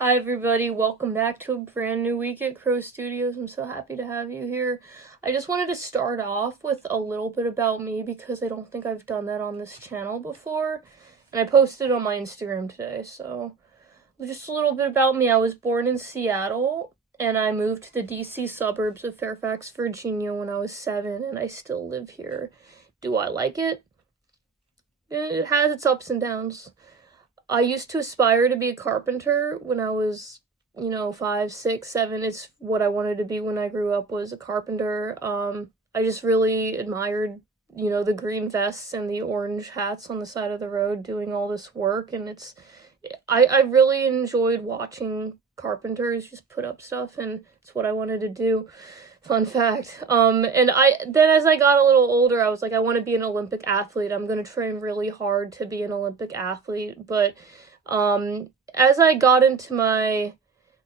Hi everybody, welcome back to a brand new week at Crow Studios. I'm so happy to have you here. I just wanted to start off with a little bit about me because I don't think I've done that on this channel before. And I posted on my Instagram today, so just a little bit about me. I was born in Seattle and I moved to the DC suburbs of Fairfax, Virginia when I was 7, and I still live here. Do I like it? It has its ups and downs. I used to aspire to be a carpenter when I was, 5, 6, 7. It's what I wanted to be when I grew up, was a carpenter. I just really admired, the green vests and the orange hats on the side of the road doing all this work. And I really enjoyed watching carpenters just put up stuff, and it's what I wanted to do. Fun fact. And then as I got a little older, I was like, I want to be an Olympic athlete. I'm going to train really hard to be an Olympic athlete. But, as I got into my,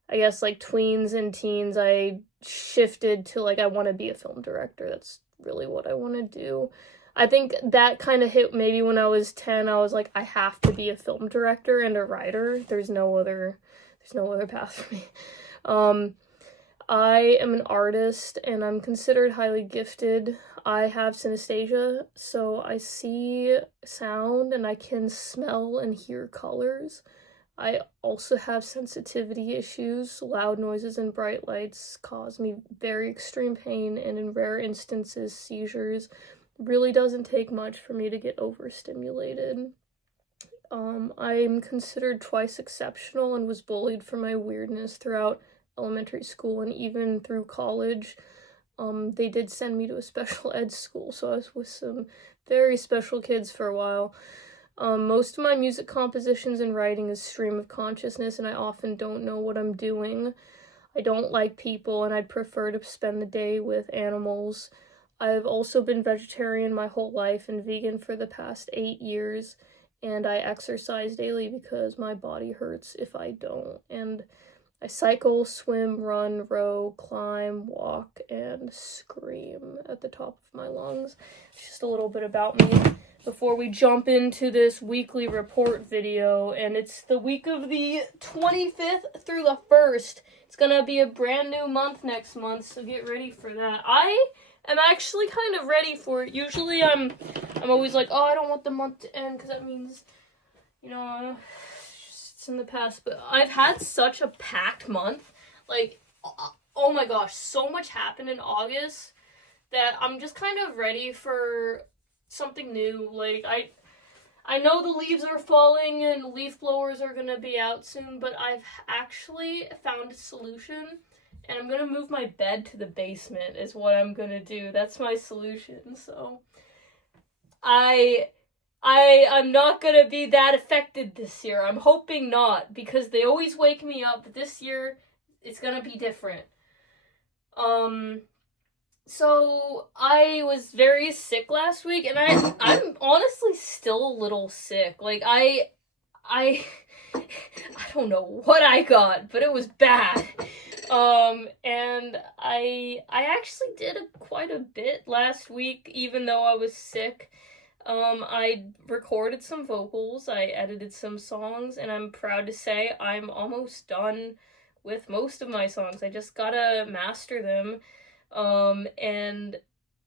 I guess, like, tweens and teens, I shifted to, like, I want to be a film director. That's really what I want to do. I think that kind of hit maybe when I was 10. I was like, I have to be a film director and a writer. There's no other path for me. I am an artist and I'm considered highly gifted. I have synesthesia, so I see sound and I can smell and hear colors. I also have sensitivity issues. Loud noises and bright lights cause me very extreme pain, and in rare instances, seizures. It really doesn't take much for me to get overstimulated. I'm considered twice exceptional and was bullied for my weirdness throughout elementary school and even through college. They did send me to a special ed school, so I was with some very special kids for a while. Most of my music compositions and writing is stream of consciousness, and I often don't know what I'm doing. I don't like people, and I'd prefer to spend the day with animals. I've also been vegetarian my whole life and vegan for the past 8 years, and I exercise daily because my body hurts if I don't. And I cycle, swim, run, row, climb, walk, and scream at the top of my lungs. It's just a little bit about me before we jump into this weekly report video. And it's the week of the 25th through the 1st. It's gonna be a brand new month next month, so get ready for that. I am actually kind of ready for it. Usually I'm always like, oh, I don't want the month to end because that means, it's in the past, but I've had such a packed month. Like, oh my gosh, so much happened in August that I'm just kind of ready for something new. Like, I know the leaves are falling and leaf blowers are gonna be out soon, but I've actually found a solution, and I'm gonna move my bed to the basement is what I'm gonna do. That's my solution. So I'm not gonna be that affected this year. I'm hoping not, because they always wake me up, but this year it's gonna be different. So I was very sick last week, and I'm honestly still a little sick. Like, I don't know what I got, but it was bad. And I actually did quite a bit last week, even though I was sick. I recorded some vocals, I edited some songs, and I'm proud to say I'm almost done with most of my songs. I just gotta master them. And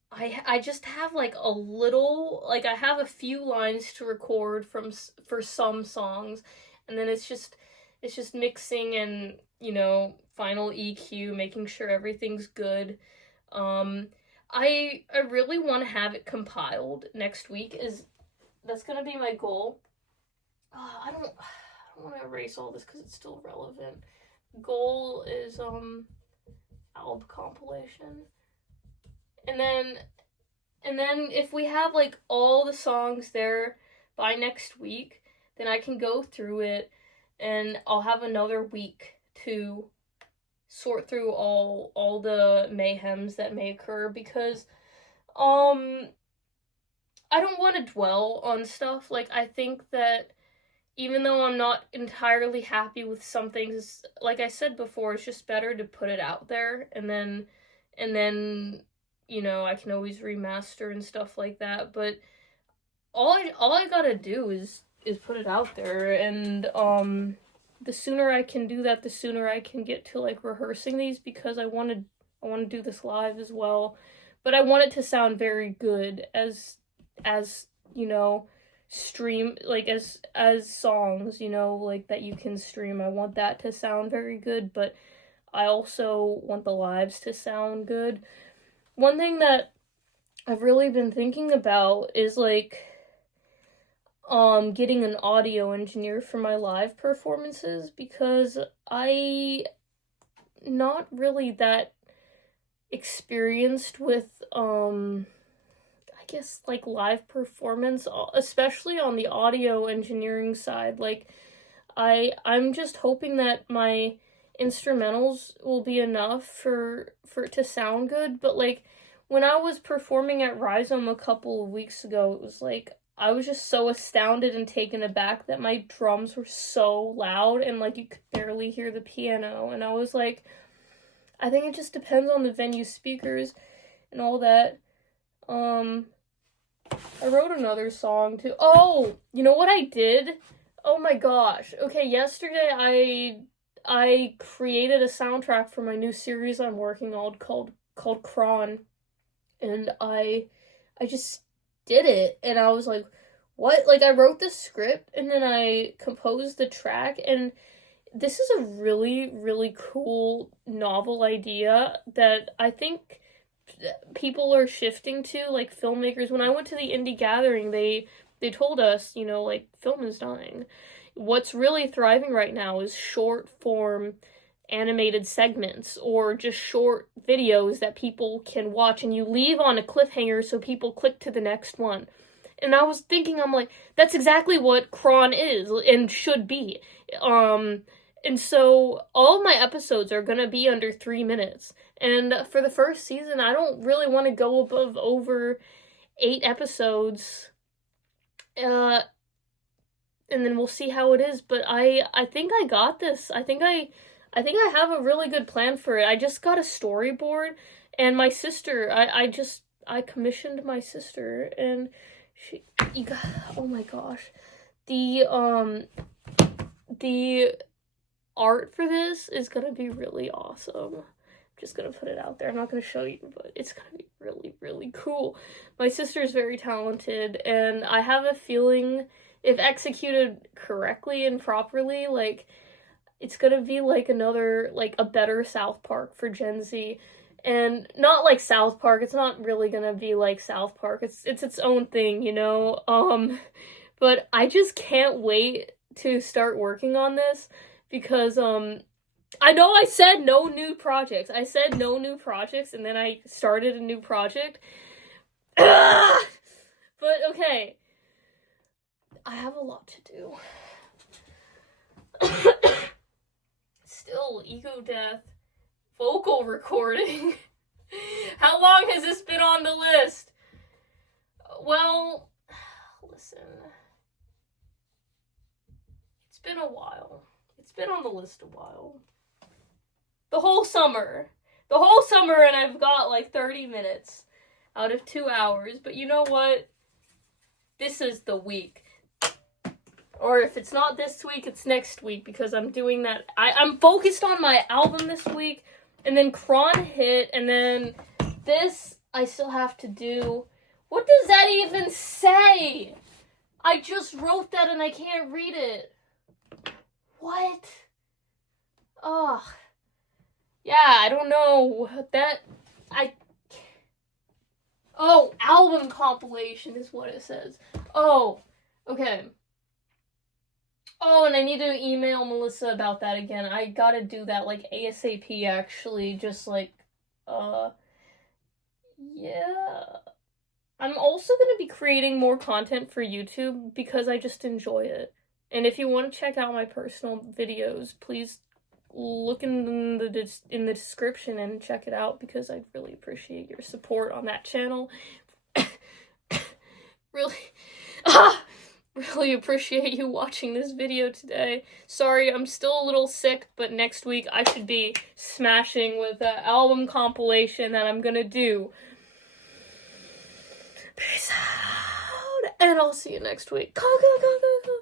I just have like a little, like, I have a few lines to record for some songs, and then it's just mixing and, final EQ, making sure everything's good. I really want to have it compiled next week. That's gonna be my goal. I don't want to erase all this because it's still relevant. Goal is album compilation, and then if we have like all the songs there by next week, then I can go through it, and I'll have another week to sort through all the mayhems that may occur, because I don't want to dwell on stuff. Like, I think that even though I'm not entirely happy with some things, like I said before, it's just better to put it out there, and then I can always remaster and stuff like that. But all I gotta do is put it out there, and the sooner I can do that, the sooner I can get to like rehearsing these, because I want to do this live as well. But I want it to sound very good as you know, stream, like as songs, you know, like that you can stream. I want that to sound very good, but I also want the lives to sound good. One thing that I've really been thinking about is like getting an audio engineer for my live performances, because I not really that experienced with I guess like live performance, especially on the audio engineering side. Like I'm just hoping that my instrumentals will be enough for it to sound good, but like when I was performing at Rhizome a couple of weeks ago, it was like I was just so astounded and taken aback that my drums were so loud and like you could barely hear the piano, and I was like, I think it just depends on the venue speakers and all that. I wrote another song too. Oh, you know what I did? Oh my gosh. Okay, yesterday I created a soundtrack for my new series I'm working on called Kron, and I just did it, and I was like, what? Like, I wrote the script and then I composed the track, and this is a really, really cool novel idea that I think people are shifting to, like filmmakers. When I went to the Indie Gathering, they told us, you know, like, film is dying. What's really thriving right now is short form animated segments, or just short videos that people can watch and you leave on a cliffhanger so people click to the next one. And I was thinking, I'm like, that's exactly what Kron is and should be. And so all of my episodes are gonna be under 3 minutes. And for the first season, I don't really want to go above over 8 episodes. And then we'll see how it is. But I think I got this. I think I have a really good plan for it. I just got a storyboard, and my sister, I commissioned my sister, and oh my gosh. The art for this is gonna be really awesome. I'm just gonna put it out there. I'm not gonna show you, but it's gonna be really, really cool. My sister's very talented, and I have a feeling if executed correctly and properly, like, it's gonna be like another, like, a better South Park for Gen Z. And not like South Park, it's not really gonna be like South Park, it's its own thing, you know? But I just can't wait to start working on this, because, I know I said no new projects. I said no new projects, and then I started a new project. But, okay. I have a lot to do. Still, ego death. Vocal recording. How long has this been on the list? Well, listen. It's been a while. It's been on the list a while. The whole summer, and I've got like 30 minutes out of 2 hours. But you know what? This is the week. Or if it's not this week, it's next week, because I'm doing that. I'm focused on my album this week, and then Kron hit, and then this I still have to do. What does that even say? I just wrote that and I can't read it. What? Ugh. Yeah, I don't know. Oh, album compilation is what it says. Oh, okay. Oh, and I need to email Melissa about that again. I gotta do that, like, ASAP, actually. Just, like, yeah. I'm also gonna be creating more content for YouTube, because I just enjoy it. And if you want to check out my personal videos, please look in the description and check it out, because I'd really appreciate your support on that channel. Really appreciate you watching this video today. Sorry, I'm still a little sick, but next week I should be smashing with the album compilation that I'm gonna do. Peace out, and I'll see you next week. Go, go, go, go, go.